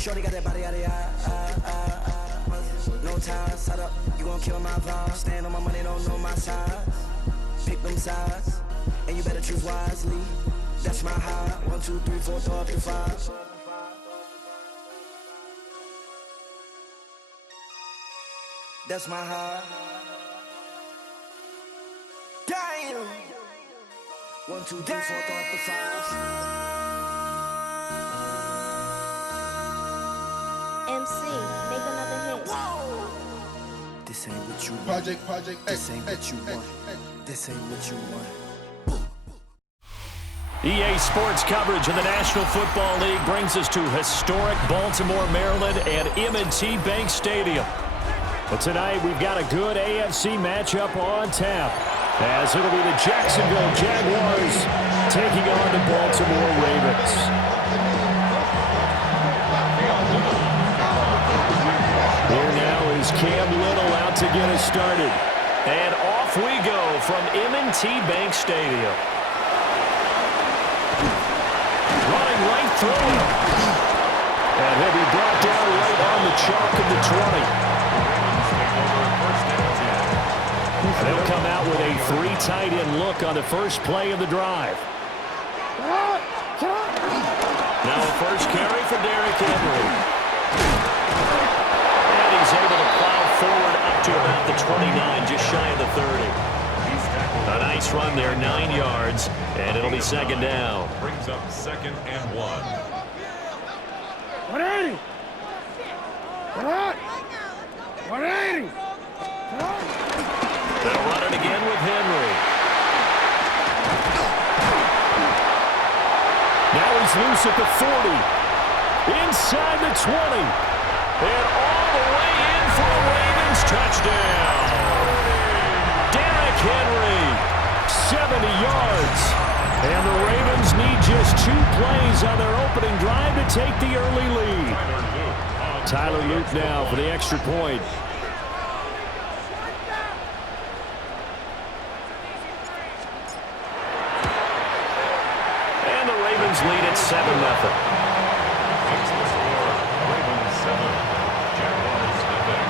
Shorty got that body out of no time, set up, you gon' kill my vibe. Stand on my money, don't know my size. Pick them sides, and you better choose wisely. That's my high. 1, 2, 3, 4, throw up your 5. That's my high. Damn. 1, 2, 3, 4, throw up the 5. MC, make another hit. Whoa. This ain't what you want. Project This ain't what you want. This ain't what you want. EA Sports coverage of the National Football League brings us to historic Baltimore, Maryland and M&T Bank Stadium. But tonight we've got a good AFC matchup on tap, as it'll be the Jacksonville Jaguars taking on the Baltimore Ravens. Here now is Cam Little out to get us started. And off we go from M&T Bank Stadium. Running right through him. And he'll be brought down right on the chalk of the 20. And they'll come out with a 3 tight end look on the first play of the drive. Now a first carry for Derrick Henry. And he's able to plow forward up to about the 29, just shy of the 30. A nice run there, 9 yards, and it'll be second down. Brings up 2nd and 1. 180. 180. They'll run it again with Henry. Now he's loose at the 40. Inside the 20. And all the way in for a Ravens touchdown. Derrick Henry, 70 yards. And the Ravens need just 2 plays on their opening drive to take the early lead. Tyler Luke now for the extra point. And the Ravens lead at 7-0. That's the score. Ravens 7, Jaguars nothing.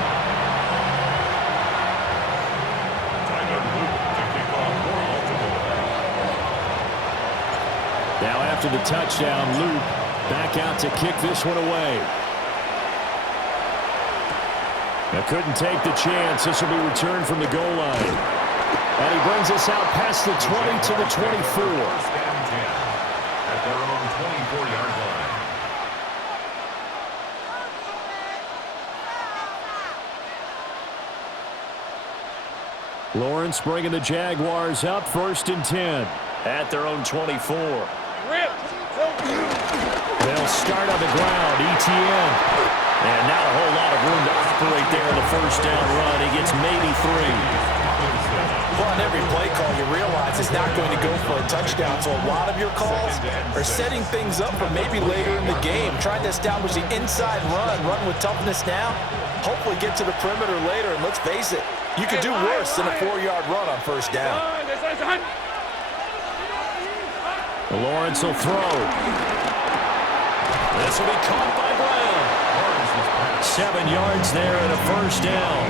Tyler Luke to kick off for Baltimore. Now after the touchdown, Luke back out to kick this one away. Now couldn't take the chance. This will be returned from the goal line. And he brings us out past the 20 to the 24. First and 10 at their own 24-yard line. Lawrence bringing the Jaguars up, 1st and 10 at their own 24. They'll start on the ground, ETN. And not a whole lot of room to operate there in the first down run. He gets maybe 3. Well, on every play call, you realize it's not going to go for a touchdown. So a lot of your calls are setting things up for maybe later in the game, trying to establish the inside run with toughness now, hopefully get to the perimeter later. And let's face it, you could do worse than a 4-yard run on first down. Lawrence will throw. This will be caught by Brown. 7 yards there and a first down.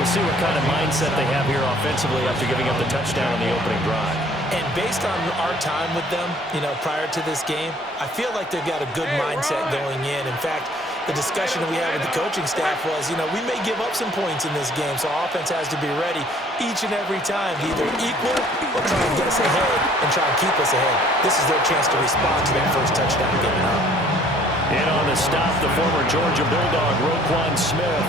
We'll see what kind of mindset they have here offensively after giving up the touchdown on the opening drive. And based on our time with them, prior to this game, I feel like they've got a good mindset going in. In fact, the discussion that we had with the coaching staff was, we may give up some points in this game, so our offense has to be ready each and every time to either equal or try and get us ahead and try and keep us ahead. This is their chance to respond to that first touchdown given up. In on the stop, the former Georgia Bulldog, Roquan Smith.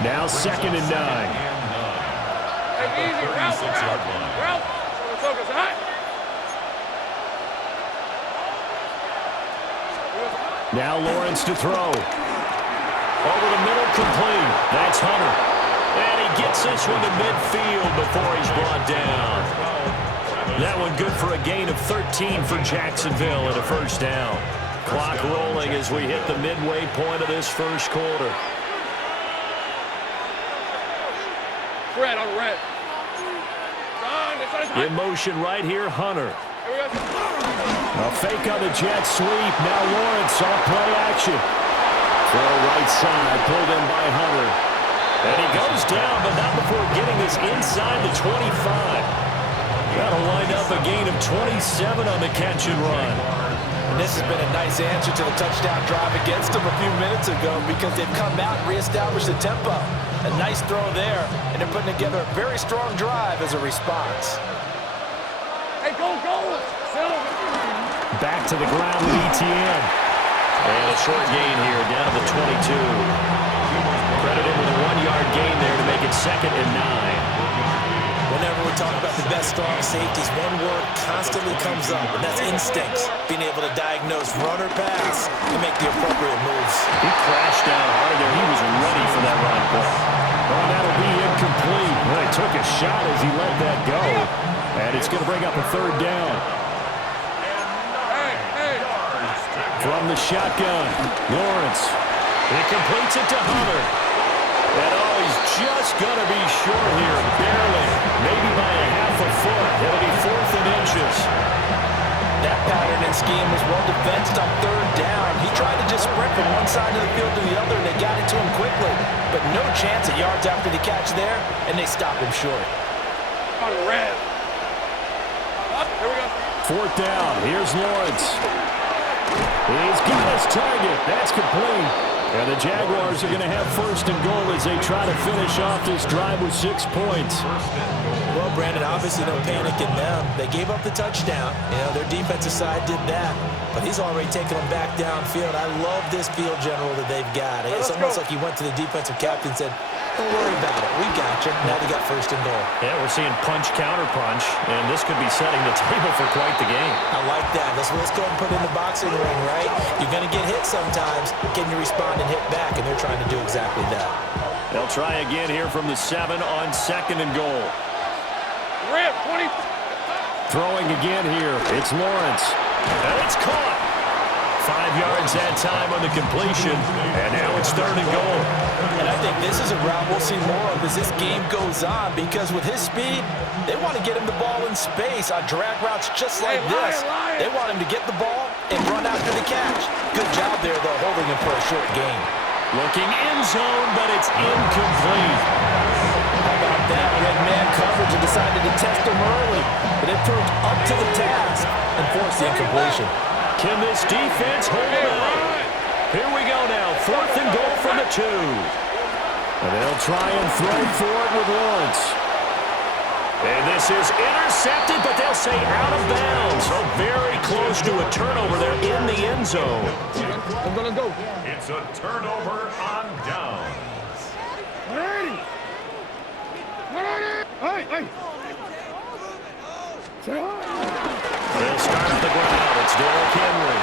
Now 2nd and 9. Now Lawrence to throw. Over the middle, complete. That's Hunter. And he gets this one to midfield before he's brought down. That one good for a gain of 13 for Jacksonville and a first down. Clock rolling as we hit the midway point of this first quarter. Red on red. In motion right here, Hunter. A fake on the jet sweep. Now Lawrence on play action. Throw right side, pulled in by Hunter. And he goes down, but not before getting this inside the 25. That'll wind up a gain of 27 on the catch and run. And this has been a nice answer to the touchdown drive against them a few minutes ago because they've come out and reestablished the tempo. A nice throw there, and they're putting together a very strong drive as a response. Hey, go, go! Back to the ground with ETN. And a short gain here, down to the 22. Credited with a 1-yard gain there to make it 2nd and 9. Whenever we talk about the best strong safeties, one word constantly comes up, and that's instincts. Being able to diagnose run or pass and make the appropriate moves. He crashed down hard there. He was ready for that run play. Oh, that'll be incomplete. Well, he took a shot as he let that go. And it's going to bring up a 3rd down. From the shotgun, Lawrence. He completes it to Hunter. And oh, he's just going to be short here, barely. Maybe by a half a foot. It'll be 4th and inches. That pattern and scheme was well defensed on 3rd down. He tried to just sprint from one side of the field to the other, and they got it to him quickly. But no chance of yards after the catch there, and they stopped him short. On red. Up, here we go. 4th down, here's Lawrence. He's got his target. That's complete. And the Jaguars are going to have 1st and goal as they try to finish off this drive with 6 points. Well, Brandon, obviously no panic in them. They gave up the touchdown. You know, their defensive side did that. But he's already taken them back downfield. I love this field general that they've got. It's almost like he went to the defensive captain and said, don't worry about it. We got you. Now they got 1st and goal. Yeah, we're seeing punch, counter punch, and this could be setting the table for quite the game. I like that. Let's go ahead and put it in the boxing ring, right? You're going to get hit sometimes. Can you respond and hit back? And they're trying to do exactly that. They'll try again here from the 7 on 2nd and goal. Red, 20. Throwing again here. It's Lawrence. And it's caught. 5 yards that time on the completion. And now it's 3rd and goal. And I think this is a route we'll see more of as this game goes on because with his speed, they want to get him the ball in space on drag routes just like this. They want him to get the ball and run after the catch. Good job there, though, holding him for a short gain. Looking in zone, but it's incomplete. How about that? Red man coverage and decided to test him early, but it proved up to the task and forced the incompletion. Can this defense hold it out? Here we go now. 4th and goal from the 2. And they'll try and throw for it with Lawrence. And this is intercepted, but they'll say out of bounds. So very close to a turnover there in the end zone. I'm going to go. It's a turnover on downs. Hey. They'll start at the ground. It's Derrick Henry.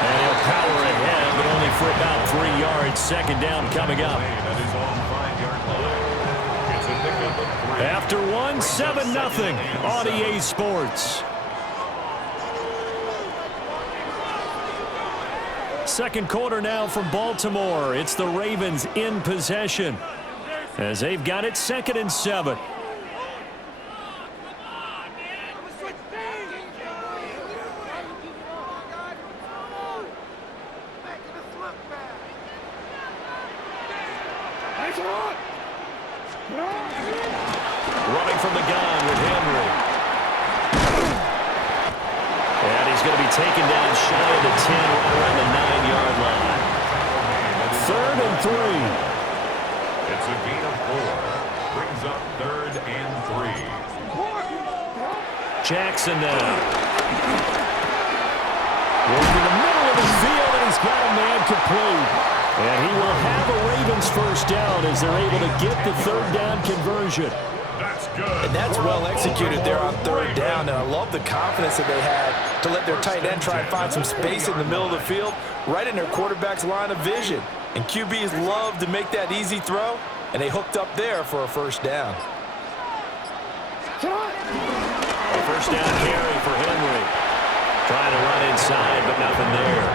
And he'll power ahead, but only for about 3 yards. 2nd down coming up. That is on 5-yard line. It's a pickup of 3. After 1, 7-0 on EA Sports. 2nd quarter now from Baltimore. It's the Ravens in possession as they've got it 2nd and 7. Running from the gun with Henry. And he's going to be taken down shy of the 10, right around the 9-yard line. 3rd and 3. It's a gain of 4. Brings up 3rd and 3. Jackson now. Working the middle of the field, and he's got a man complete. And he will have a Ravens 1st down as they're able to get the 3rd down conversion. That's good. And that's well executed there on 3rd down. And I love the confidence that they had to let their tight end try and find some space in the middle of the field, right in their quarterback's line of vision. And QBs love to make that easy throw, and they hooked up there for a 1st down. A 1st down carry for Henry. Trying to run inside, but nothing there.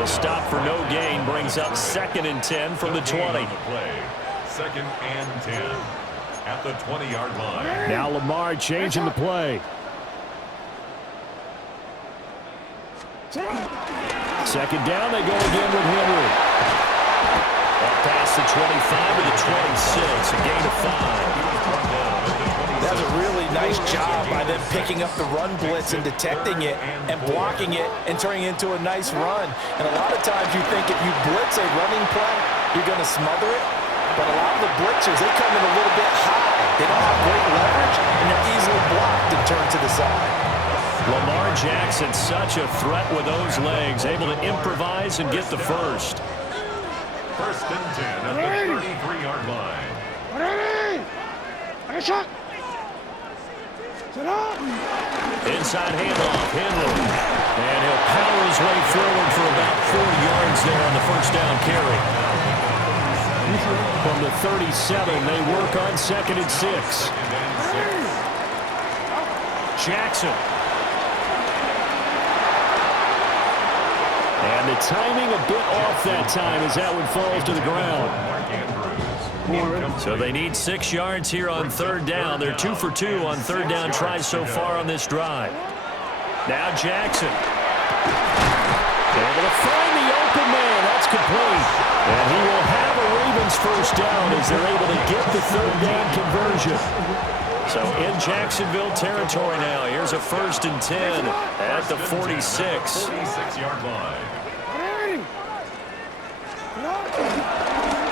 The stop for no gain brings up 2nd and 10 from the 20. 2nd and 10 at the 20-yard line. Now Lamar changing the play. Second down, they go again with Henry. Up past the 25 to the 26, a gain of 5. That's a really nice job by them picking up the run blitz and detecting it and blocking it and turning it into a nice run. And a lot of times you think if you blitz a running play, you're going to smother it. But a lot of the blitzers, they come in a little bit high. They don't have great leverage, and they're easily blocked and turned to the side. Lamar Jackson, such a threat with those legs, able to improvise and get the first. First and 10 at the 33-yard line. Inside handoff, Henry. And he'll power his way forward for about 4 yards there on the first down carry. From the 37, they work on 2nd and 6. Jackson. And the timing a bit off that time as that one falls to the ground. So they need 6 yards here on 3rd down. They're 2 for 2 on 3rd down tries so far on this drive. Now Jackson. Able to find the open man. That's complete. And he will have a Ravens first down as they're able to get the 3rd down conversion. So in Jacksonville territory now. Here's a 1st and 10 at the 46. 46-yard line.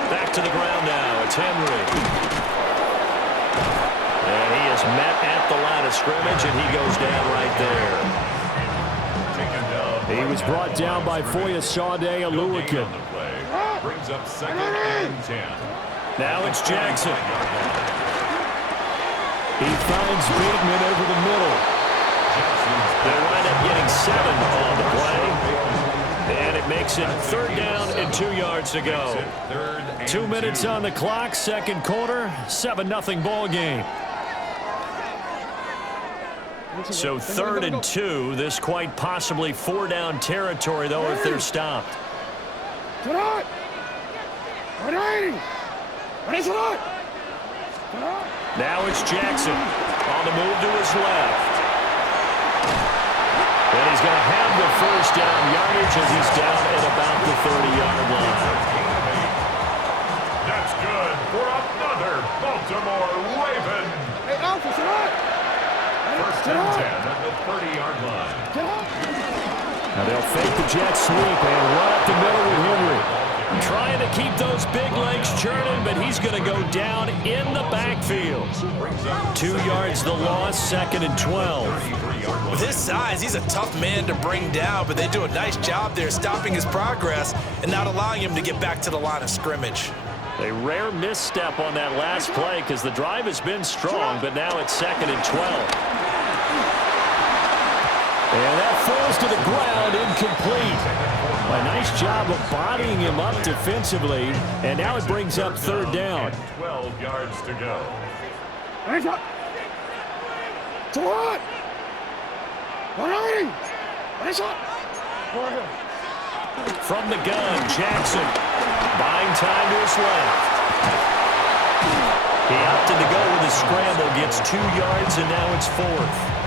Back to the ground now. It's Henry. And he is met at the line of scrimmage, and he goes down right there. He was brought down by Foya Sade Aluakin. Brings up 2nd and 10. Now it's Jackson. He finds Bateman over the middle. They wind up getting 7 on the play. And it makes it 3rd down and 2 yards to go. 2 minutes on the clock, 2nd quarter, 7-0 ball game. So 3rd and 2, this quite possibly 4-down territory, though, if they're stopped. Now it's Jackson on the move to his left. And he's going to have the first down yardage as he's down at about the 30-yard line. That's good for another Baltimore Raven. First and 10 at the 30-yard line. Now they'll fake the jet sweep and run up the middle with Henry. Trying to keep those big legs churning, but he's going to go down in the backfield. 2 yards the loss, 2nd and 12. With his size, he's a tough man to bring down, but they do a nice job there stopping his progress and not allowing him to get back to the line of scrimmage. A rare misstep on that last play because the drive has been strong, but now it's 2nd and 12. And that falls to the ground, incomplete. A nice job of bodying him up defensively, and now it brings up 3rd down. 12 yards to go. From the gun, Jackson buying time to his left. He opted to go with a scramble, gets 2 yards, and now it's 4th.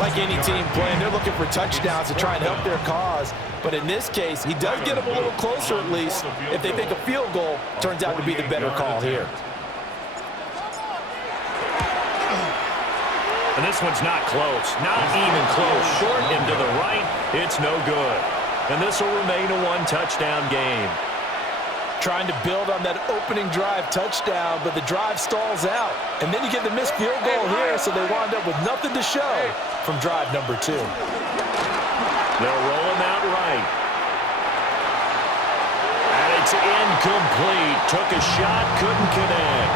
Like any team playing, they're looking for touchdowns to try and help their cause. But in this case, he does get them a little closer at least. If they think a field goal turns out to be the better call here. And this one's not close. Not even close. Short and to the right, it's no good. And this will remain a 1-touchdown game. Trying to build on that opening drive touchdown, but the drive stalls out. And then you get the missed field goal here, so they wind up with nothing to show from drive number 2. They'll roll him out right. And it's incomplete. Took a shot, couldn't connect.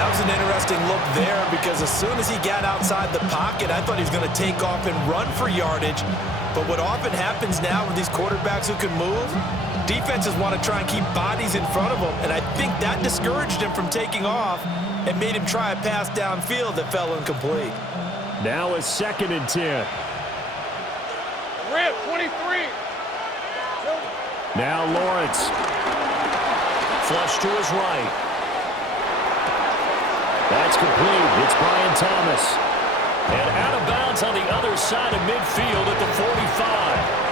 That was an interesting look there because as soon as he got outside the pocket, I thought he was going to take off and run for yardage. But what often happens now with these quarterbacks who can move, defenses want to try and keep bodies in front of them, and I think that discouraged him from taking off and made him try a pass downfield that fell incomplete. Now a 2nd and 10. Red 23. Now Lawrence. Flush to his right. That's complete. It's Brian Thomas. And out of bounds on the other side of midfield at the 45.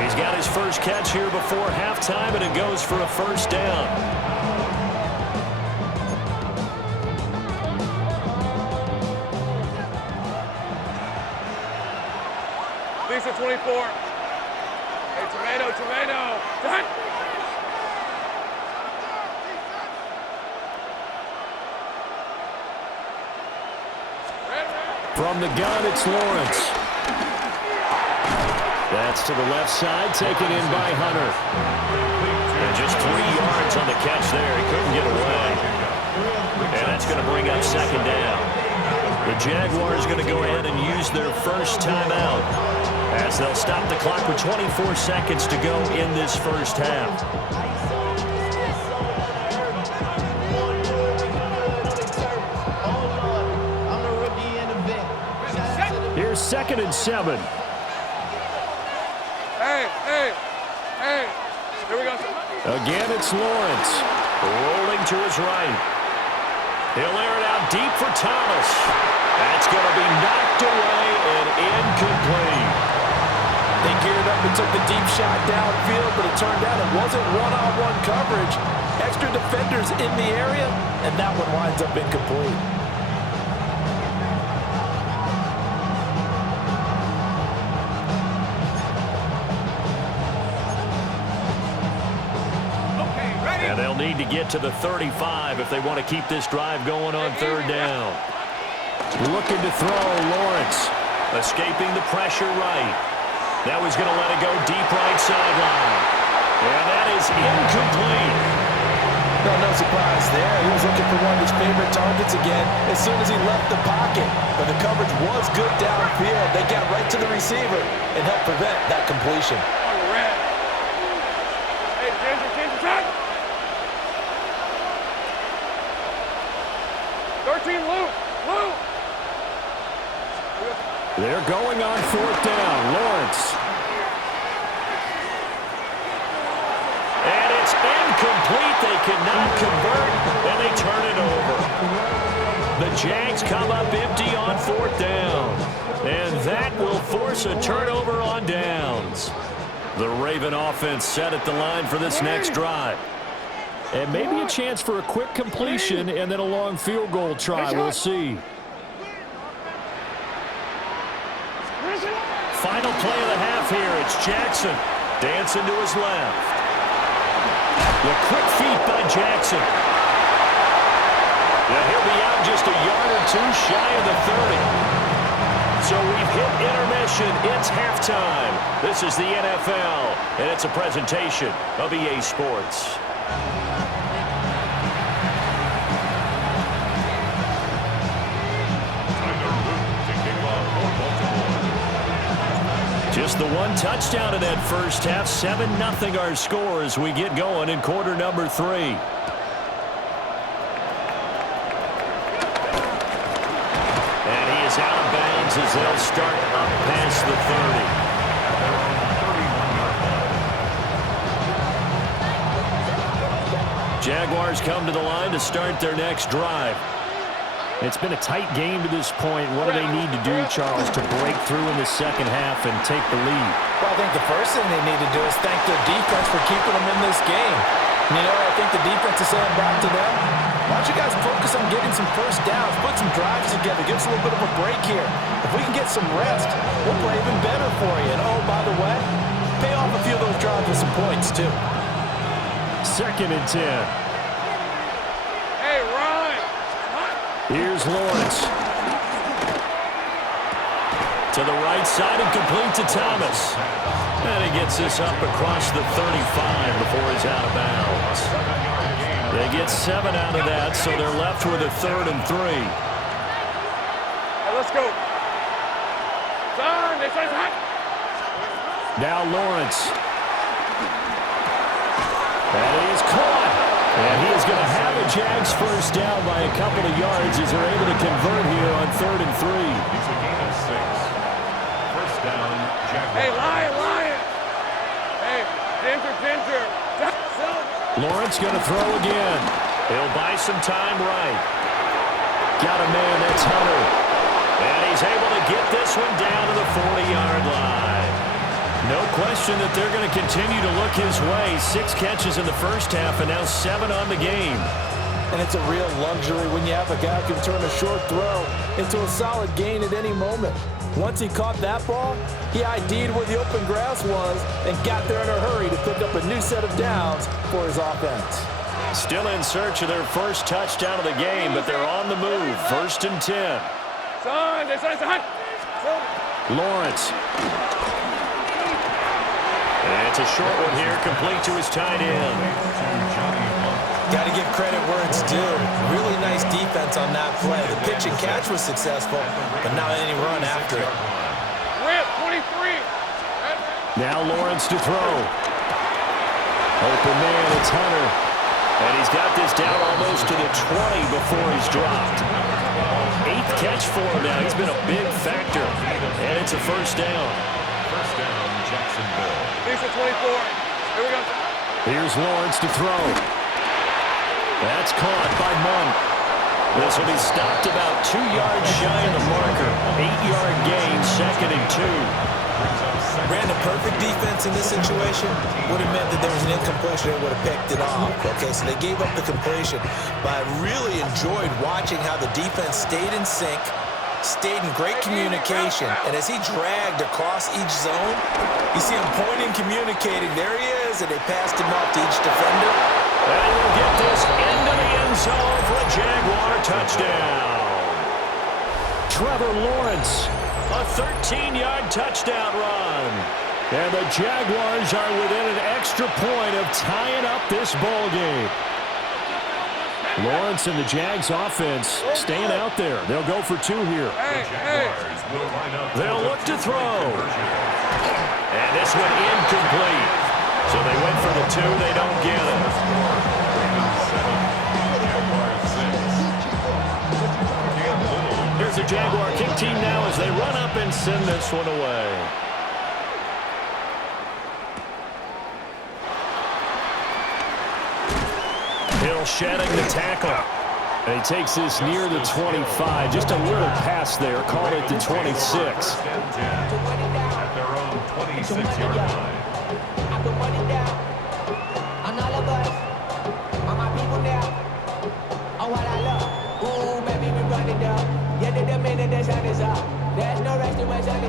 He's got his first catch here before halftime, and it goes for a first down. Lisa 24. Hey, tomato. Done. From the gun, it's Lawrence. That's to the left side, taken in by Hunter. And just 3 yards on the catch there. He couldn't get away. And that's going to bring up second down. The Jaguars going to go ahead and use their first timeout, as they'll stop the clock with 24 seconds to go in this first half. Here's 2nd and 7. Hey. Here we go. Again, it's Lawrence. Rolling to his right. He'll air it out deep for Thomas. That's going to be knocked away and incomplete. They geared up and took the deep shot downfield, but it turned out it wasn't one-on-one coverage. Extra defenders in the area, and that one winds up incomplete. And they'll need to get to the 35 if they want to keep this drive going on 3rd down. Looking to throw, Lawrence. Escaping the pressure right. Now he's going to let it go deep right sideline. And that is incomplete. No surprise there. He was looking for one of his favorite targets again as soon as he left the pocket. But the coverage was good downfield. They got right to the receiver and helped prevent that completion. Red. Hey, Ginger, time. 13, Luke. They're going on 4th down. Lawrence. And it's incomplete. They cannot convert, and they turn it over. The Jags come up empty on 4th down. And that will force a turnover on downs. The Raven offense set at the line for this next drive. And maybe a chance for a quick completion and then a long field goal try. We'll see. Final play of the half here. It's Jackson dancing to his left. The quick feet by Jackson. Yeah, he'll be out just a yard or two shy of the 30. So we've hit intermission. It's halftime. This is the NFL, and it's a presentation of EA Sports. Just the one touchdown in that first half. 7-0 our score as we get going in quarter number 3. And he is out of bounds as they'll start up past the 30. Jaguars come to the line to start their next drive. It's been a tight game to this point. What do they need to do, Charles, to break through in the second half and take the lead? Well, I think the first thing they need to do is thank their defense for keeping them in this game. You know, I think the defense is saying back to them, why don't you guys focus on getting some first downs, put some drives together, give us a little bit of a break here. If we can get some rest, we'll play even better for you. And, oh, by the way, pay off a few of those drives with some points, too. 2nd and 10. Hey, Ryan. Here's Lawrence. To the right side and complete to Thomas. And he gets this up across the 35 before he's out of bounds. They get 7 out of that, so they're left with a 3rd and 3. Hey, let's go. Time. They say hot. Now Lawrence. And he is caught. And he is going to have a Jags first down by a couple of yards as they're able to convert here on 3rd and 3. It's a gain of 6. First down, Jaguars. Hey, Lion. Hey, Ginger. Lawrence going to throw again. He'll buy some time right. Got a man, that's Hunter. And he's able to get this one down to the 40-yard line. No question that they're going to continue to look his way. 6 catches in the first half and now 7 on the game. And it's a real luxury when you have a guy who can turn a short throw into a solid gain at any moment. Once he caught that ball, he ID'd where the open grass was and got there in a hurry to pick up a new set of downs for his offense. Still in search of their first touchdown of the game, but they're on the move. 1st and 10. Lawrence. And it's a short one here, complete to his tight end. Got to give credit where it's due. Really nice defense on that play. The pitch and catch was successful, but not any run after it. Rip, 23. Now Lawrence to throw. Open man, it's Hunter. And he's got this down almost to the 20 before he's dropped. 8th catch for him now. He's been a big factor. And it's a first down. First down, Jacksonville. Here's 24. Here we go. Here's Lawrence to throw. That's caught by Munn. This will be stopped about 2 yards shy of the marker. 8-yard gain, 2nd and 2. Ran the perfect defense in this situation. Would have meant that there was an incompletion. They would have picked it off. Okay, so they gave up the completion. But I really enjoyed watching how the defense stayed in sync, stayed in great communication. And as he dragged across each zone, you see him pointing, communicating. There he is, and they passed him off to each defender. And we'll get this into the end zone for a Jaguar touchdown. Trevor Lawrence, a 13-yard touchdown run. And the Jaguars are within an extra point of tying up this ball game. Lawrence and the Jags offense staying out there. They'll go for 2 here. They'll look to throw. And this one incomplete. So they went for the 2. They don't get it. Here's the Jaguar kick team now as they run up and send this one away. Hill shedding the tackle. And he takes this near the 25. Just a little pass there. Call it the 26. At their own 26-yard line.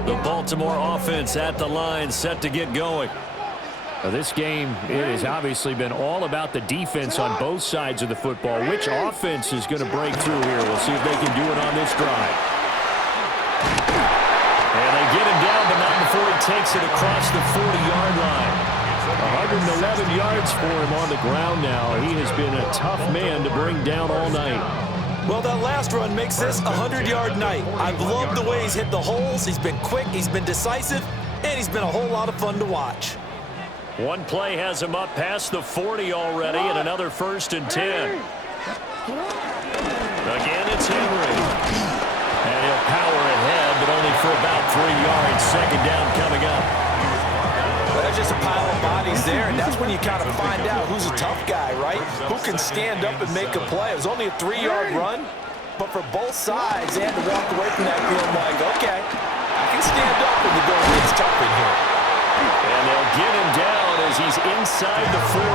The Baltimore offense at the line, set to get going. This game, it has obviously been all about the defense on both sides of the football. Which offense is going to break through here? We'll see if they can do it on this drive. And they get him down, but not before he takes it across the 40-yard line. 111 yards for him on the ground now. He has been a tough man to bring down all night. Well, that last run makes this a 100-yard night. I've loved the way he's hit the holes. He's been quick, he's been decisive, and he's been a whole lot of fun to watch. One play has him up past the 40 already, and another 1st and 10. Again, it's Henry. And he'll power ahead, but only for about 3 yards. 2nd down coming up. Well, there's just a pile of bodies there, and that's when you kind of find out who's a tough guy, right? Who can stand up and make a play. It was only a 3-yard run, but for both sides, they had to walk away from that feeling like, okay, I can stand up when the going gets tough in here. And they'll get him down as he's inside the 40.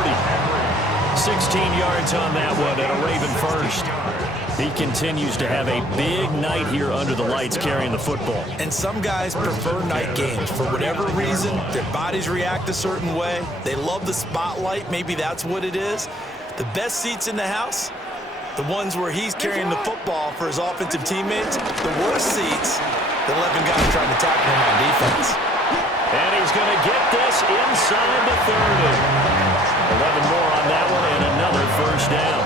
16 yards on that one, and a Raven first. He continues to have a big night here under the lights carrying the football. And some guys prefer night games. For whatever reason, their bodies react a certain way. They love the spotlight. Maybe that's what it is. The best seats in the house, the ones where he's carrying the football for his offensive teammates. The worst seats, the 11 guys trying to tackle him on defense. And he's going to get this inside the 30. 11 more on that one and another first down.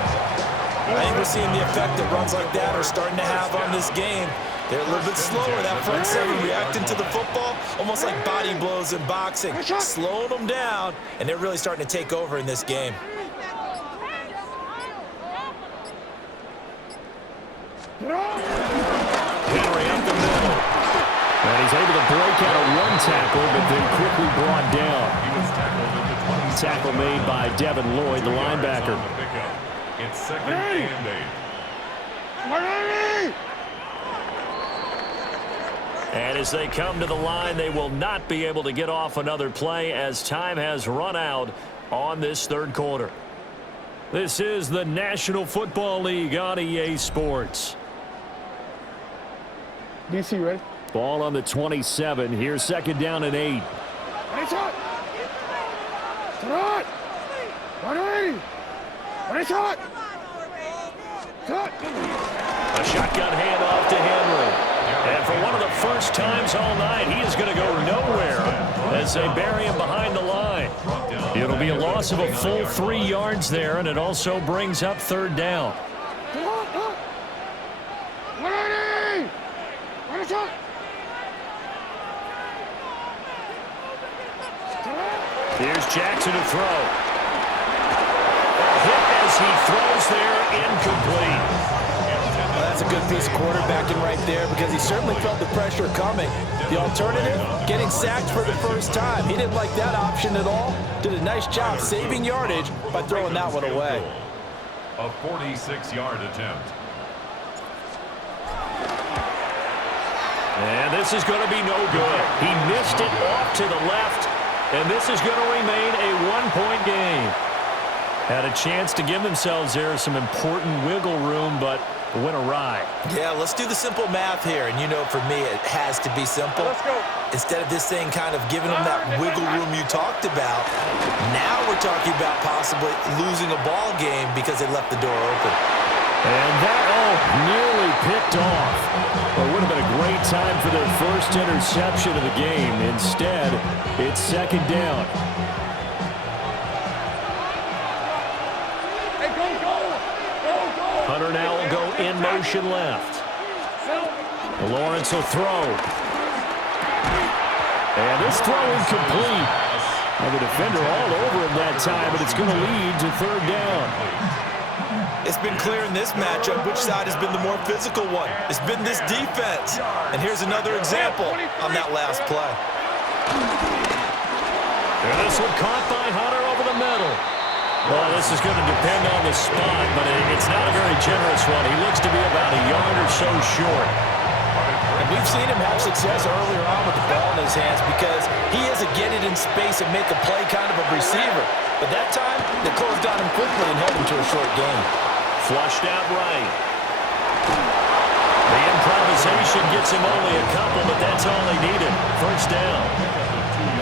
I think we're seeing the effect that runs like that are starting to have on this game. They're a little bit slower. That front seven reacting to the football, almost like body blows in boxing. Slowing them down, and they're really starting to take over in this game. Henry up the middle. And he's able to break out of one tackle, but then quickly brought down. Tackle made by Devin Lloyd, the linebacker. It's 2nd and 8. And as they come to the line, they will not be able to get off another play as time has run out on this third quarter. This is the National Football League on EA Sports. DC, ready? Ball on the 27. Here's second down and 8. Nice shot. Shot. 180. Nice shot. Shot. A shotgun handoff to Henry. And for one of the first times all night, he is going to go nowhere as they bury him behind the line. It'll be a loss of a full 3 yards there, and it also brings up third down. 180. Nice shot. Here's Jackson to throw. Hit as he throws there, incomplete. Well, that's a good piece of quarterbacking right there because he certainly felt the pressure coming. The alternative, getting sacked for the first time. He didn't like that option at all. Did a nice job saving yardage by throwing that one away. A 46-yard attempt. And this is going to be no good. He missed it off to the left, and this is going to remain a one-point game. Had a chance to give themselves there some important wiggle room, but went awry. Yeah, let's do the simple math here. And you know, for me, it has to be simple. Let's go. Instead of this thing kind of giving them that wiggle room you talked about, now we're talking about possibly losing a ball game because they left the door open. And that, nearly picked off. Well, it would have been a great time for their first interception of the game. Instead, it's second down. Hunter now will go in motion left. Lawrence will throw. And this throw incomplete. And the defender all over him that time, but it's going to lead to third down. It's been clear in this matchup which side has been the more physical one. It's been this defense. And here's another example on that last play. And this one caught by Hunter over the middle. Well, this is going to depend on the spot, but it's not a very generous one. He looks to be about a yard or so short. And we've seen him have success earlier on with the ball in his hands because he is a get it in space and make a play kind of a receiver. But that time, they closed on him quickly and held him to a short game. Flushed out right. The improvisation gets him only a couple, but that's all they needed. First down.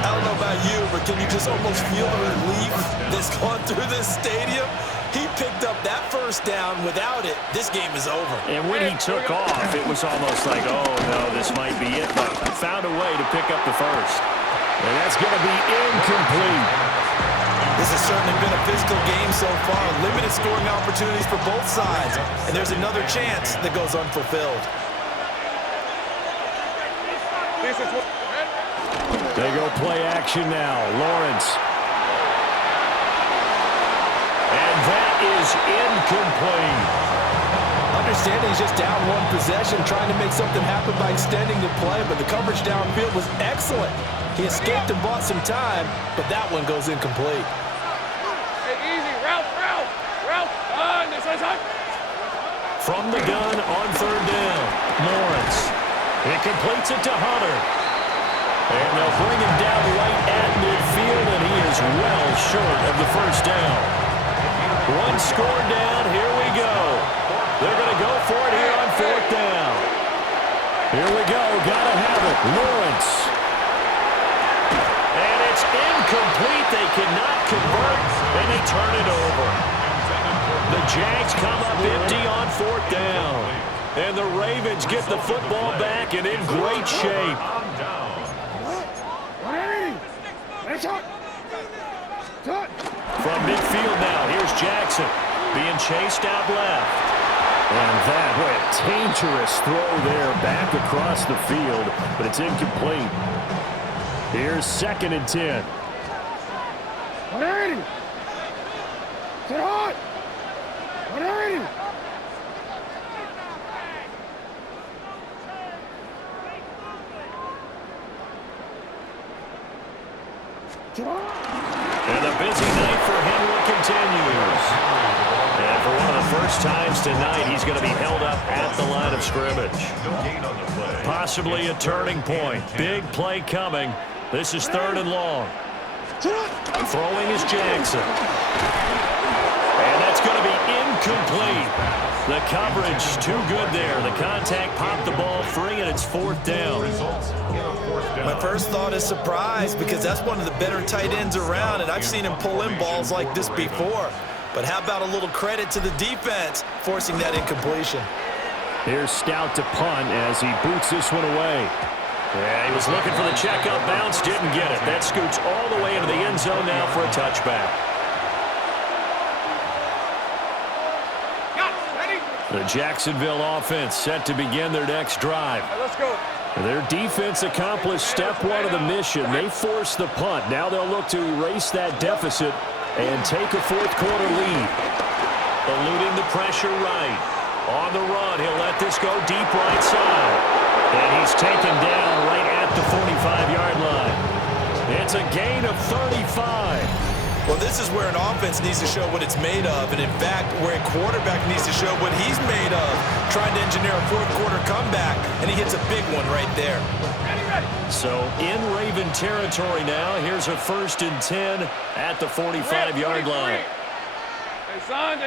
I don't know about you, but can you just almost feel the relief that's gone through this stadium? He picked up that first down. Without it, this game is over. And when he took off, it was almost like, oh, no, this might be it. But found a way to pick up the first. And that's going to be incomplete. This has certainly been a physical game so far. Limited scoring opportunities for both sides. And there's another chance that goes unfulfilled. They go play action now. Lawrence. And that is incomplete. Understanding he's just down one possession, trying to make something happen by extending the play, but the coverage downfield was excellent. He escaped and bought some time, but that one goes incomplete. Hey, easy. Ralph. From the gun on third down. Lawrence. He completes it to Hunter. And they'll bring him down right at midfield, and he is well short of the first down. One score down, here we go. They're going to go for it here on fourth down. Here we go, got to have it. Lawrence. And it's incomplete. They cannot convert, and they turn it over. The Jags come up empty on fourth down. And the Ravens get the football back and in great shape. From midfield now, here's Jackson being chased out left. And that, what a dangerous throw there back across the field, but it's incomplete. Here's second and 10. 180. Get hot. 180. And the busy night for Henry continues. And for one of the first times tonight, he's going to be held up at the line of scrimmage. Possibly a turning point. Big play coming. This is 3rd and long. Throwing is Jackson. And that's going to be incomplete. The coverage too good there. The contact popped the ball free, and it's 4th down. My first thought is surprise, because that's one of the better tight ends around, and I've seen him pull in balls like this before. But how about a little credit to the defense forcing that incompletion? Here's Stout to punt as he boots this one away. Yeah, he was looking for the checkup bounce, didn't get it. That scoots all the way into the end zone now for a touchback. The Jacksonville offense set to begin their next drive. Let's go. Their defense accomplished step 1 of the mission. They forced the punt. Now they'll look to erase that deficit and take a 4th quarter lead. Eluding the pressure right. On the run, he'll let this go deep right side. And he's taken down right at the 45-yard line. It's a gain of 35. Well, this is where an offense needs to show what it's made of, and in fact, where a quarterback needs to show what he's made of, trying to engineer a 4th quarter comeback, and he hits a big one right there. So in Raven territory now, here's a 1st and 10 at the 45-yard line. Hey, son. Here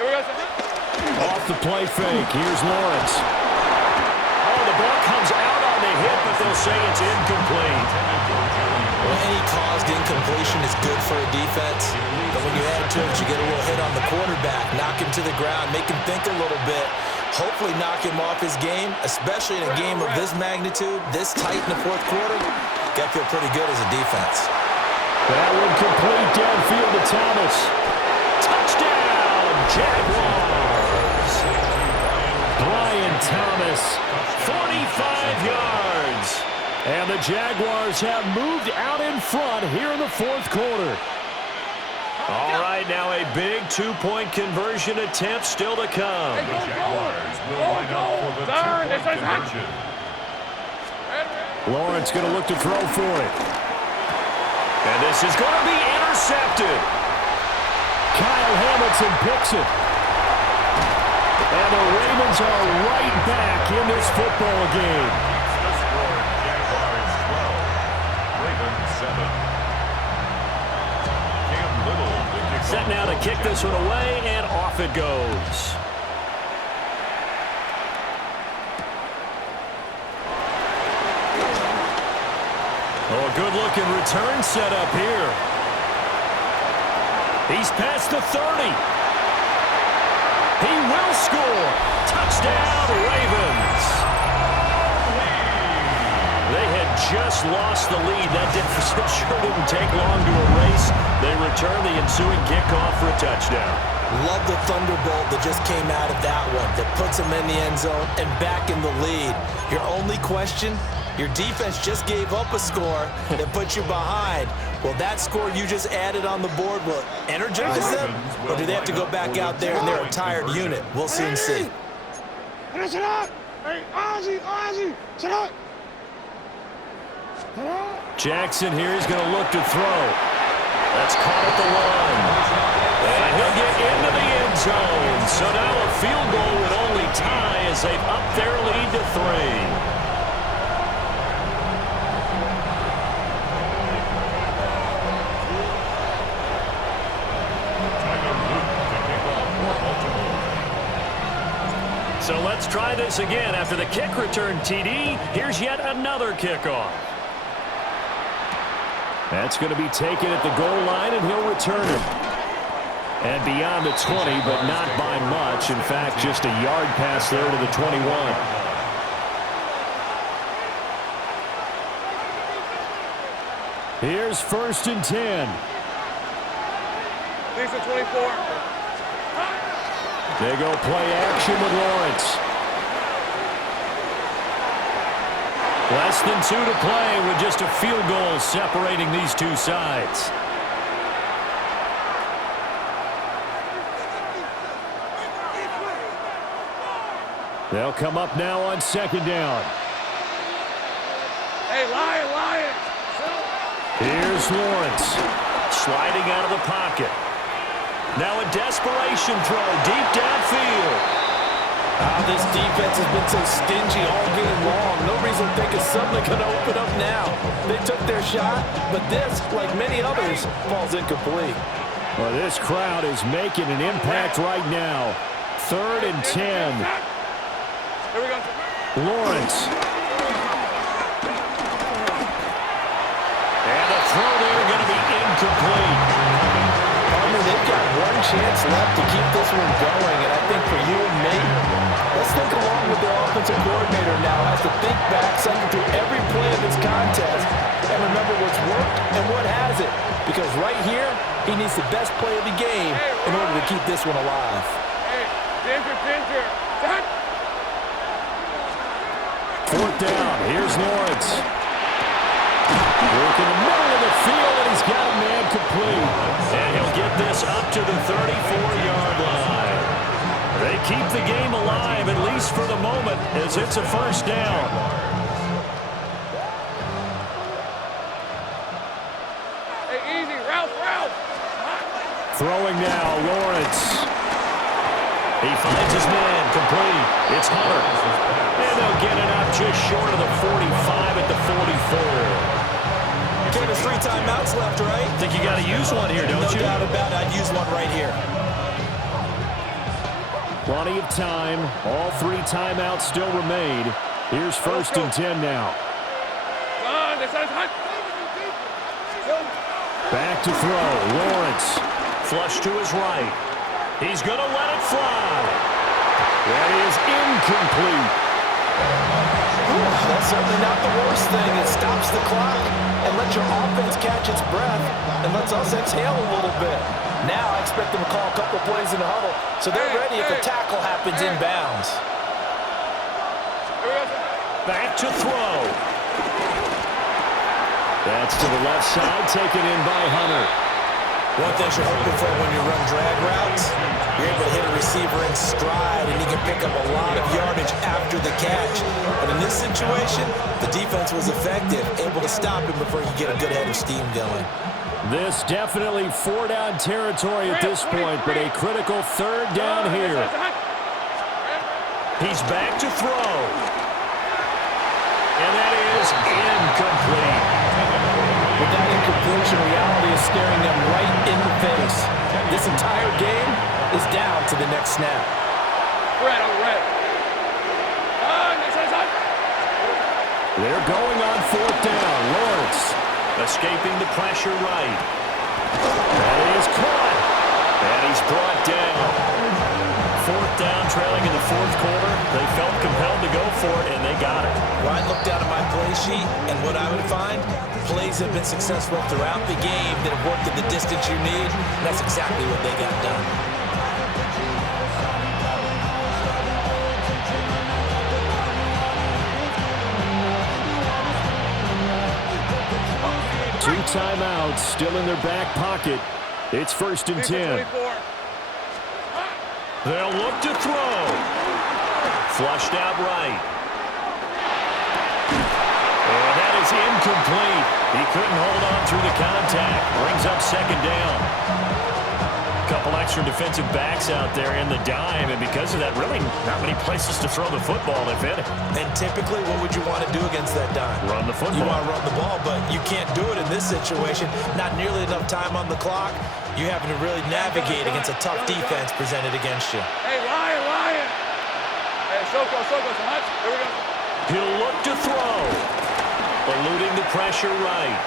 we go, son. Off the play fake, here's Lawrence. Oh, the ball comes out on the hit, but they'll say it's incomplete. Well, any caused incompletion is good for a defense, but when you add to it, you get a little hit on the quarterback, knock him to the ground, make him think a little bit, hopefully knock him off his game, especially in a game of this magnitude, this tight in the 4th quarter. Got to feel pretty good as a defense. That one complete downfield to Thomas. Touchdown, Jaguars. Brian Thomas, 45 yards. And the Jaguars have moved out in front here in the 4th quarter. All right, now a big 2-point conversion attempt still to come. The Jaguars will line up for the 2-point conversion. Lawrence going to look to throw for it. And this is going to be intercepted. Kyle Hamilton picks it. And the Ravens are right back in this football game. Set now to kick this one away, and off it goes. Oh, a good-looking return set up here. He's past the 30. He will score. Touchdown, Ravens. They had just lost the lead. That deficit sure didn't take long to erase. They return the ensuing kickoff for a touchdown. Love the thunderbolt that just came out of that one, that puts them in the end zone and back in the lead. Your only question, your defense just gave up a score that put you behind. Well, that score you just added on the board will energize them, or do they have to go back out there and they're a tired unit? We'll soon see. Jackson here is going to look to throw. That's caught at the line. And he'll get into the end zone. So now a field goal would only tie as they've upped their lead to 3. So let's try this again. After the kick return TD, here's yet another kickoff. That's going to be taken at the goal line, and he'll return it. And beyond the 20, but not by much. In fact, just a yard pass there to the 21. Here's 1st and 10. Lisa 24. They go play action with Lawrence. Less than 2 to play with just a field goal separating these two sides. They'll come up now on 2nd down. Hey, Lion. Here's Lawrence. Sliding out of the pocket. Now a desperation throw deep downfield. This defense has been so stingy all game long. No reason to think it's suddenly going to open up now. They took their shot, but this, like many others, falls incomplete. Well, this crowd is making an impact right now. 3rd and 10. Here we go. Lawrence. And the throw there going to be incomplete. They've got one chance left to keep this one going, and I think for you and me, let's think along with the offensive coordinator now has to think back, cycle through every play of this contest, and remember what's worked and what hasn't. Because right here, he needs the best play of the game in order to keep this one alive. Hey, Ginger. 4th down. Here's Lawrence. Working the middle of the field, and he's got a man complete. And he'll get this up to the 34-yard line. They keep the game alive, at least for the moment, as it's a 1st down. Hey, easy. Ralph. Throwing now, Lawrence. He finds his man complete. It's Hunter. And they'll get it up just short of the 45 at the 44. Okay, there's 3 timeouts left, right? Think you got to use one here, don't you? No doubt about it. I'd use one right here. Plenty of time. All 3 timeouts still remain. Here's 1st and 10 now. Back to throw. Lawrence. Flush to his right. He's going to let it fly. That is incomplete. That's certainly not the worst thing. It stops the clock and lets your offense catch its breath and lets us exhale a little bit. Now I expect them to call a couple plays in the huddle, so they're ready if a tackle happens inbounds. Back to throw. That's to the left side, taken in by Hunter. One thing you're hoping for when you run drag routes, you're able to hit a receiver in stride, and he can pick up a lot of yardage after the catch. But in this situation, the defense was effective, able to stop him before he could get a good head of steam going. This definitely 4-down territory at this point, but a critical 3rd down here. He's back to throw. And that is incomplete. With that incompletion, reality is staring them right in the face. This entire game is down to the next snap. Red. They're going on 4th down. Lawrence escaping the pressure right. That is caught. And he's brought down. 4th down, trailing in the 4th quarter. They felt compelled to go for it, and they got it. Well, I looked down at my play sheet, and what I would find, plays have been successful throughout the game that have worked at the distance you need, and that's exactly what they got done. Two timeouts still in their back pocket. It's 1st and 10. They'll look to throw. Flushed out right. And that is incomplete. He couldn't hold on through the contact. Brings up 2nd down. Couple extra defensive backs out there in the dime, and because of that, really not many places to throw the football, if any. And typically, what would you want to do against that dime? Run the football. You want to run the ball, but you can't do it in this situation. Not nearly enough time on the clock. You're having to really navigate against a tough defense presented against you. Hey, Lion. Hey, Soko, so much. Here we go. He'll look to throw. Eluding the pressure right.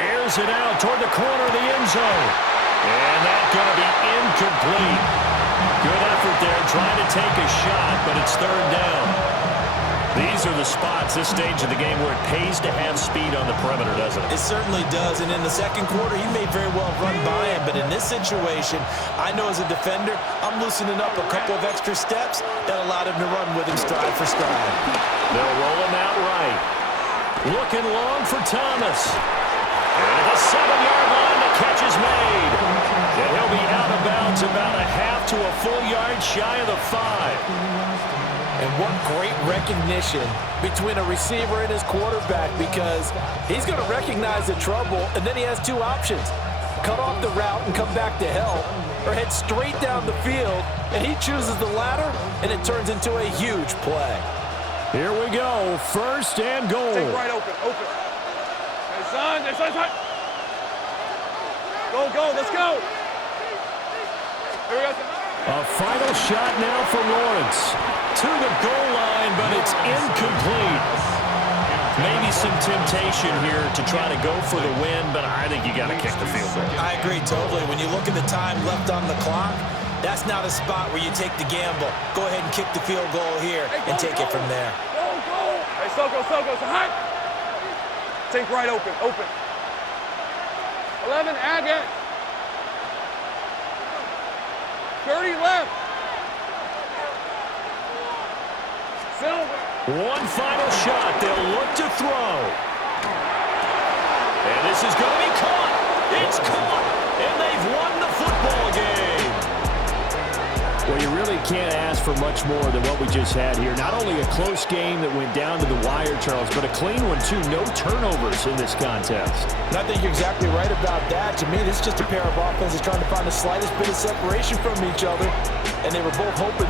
Airs it out toward the corner of the end zone. And that's going to be incomplete. Good effort there trying to take a shot, but it's 3rd down. These are the spots, this stage of the game, where it pays to have speed on the perimeter, doesn't it? It certainly does, and in the 2nd quarter, he may very well run by him, but in this situation, I know as a defender, I'm loosening up a couple of extra steps that allowed him to run with him stride for stride. They'll roll him out right. Looking long for Thomas. And at the 7-yard line, the catch is made. And he'll be out of bounds about a half to a full yard shy of the 5. And what great recognition between a receiver and his quarterback, because he's going to recognize the trouble, and then he has two options. Cut off the route and come back to help, or head straight down the field, and he chooses the latter, and it turns into a huge play. Here we go, first and goal. Take right open. Hey, son. Go, let's go. Here we go. A final shot now for Lawrence. To the goal line, but it's incomplete. Maybe some temptation here to try to go for the win, but I think you got to kick the field goal. I agree totally. When you look at the time left on the clock, that's not a spot where you take the gamble. Go ahead and kick the field goal here and take it from there. Go. Hey, Soko, so high. Take right open. 11, Agate. 30 left. Silver. One final shot. They'll look to throw. And this is going to be caught. It's caught. And they've won the football game. Well, you really can't ask for much more than what we just had here. Not only a close game that went down to the wire, Charles, but a clean one, too. No turnovers in this contest. And I think you're exactly right about that. To me, this is just a pair of offenses trying to find the slightest bit of separation from each other, and they were both hoping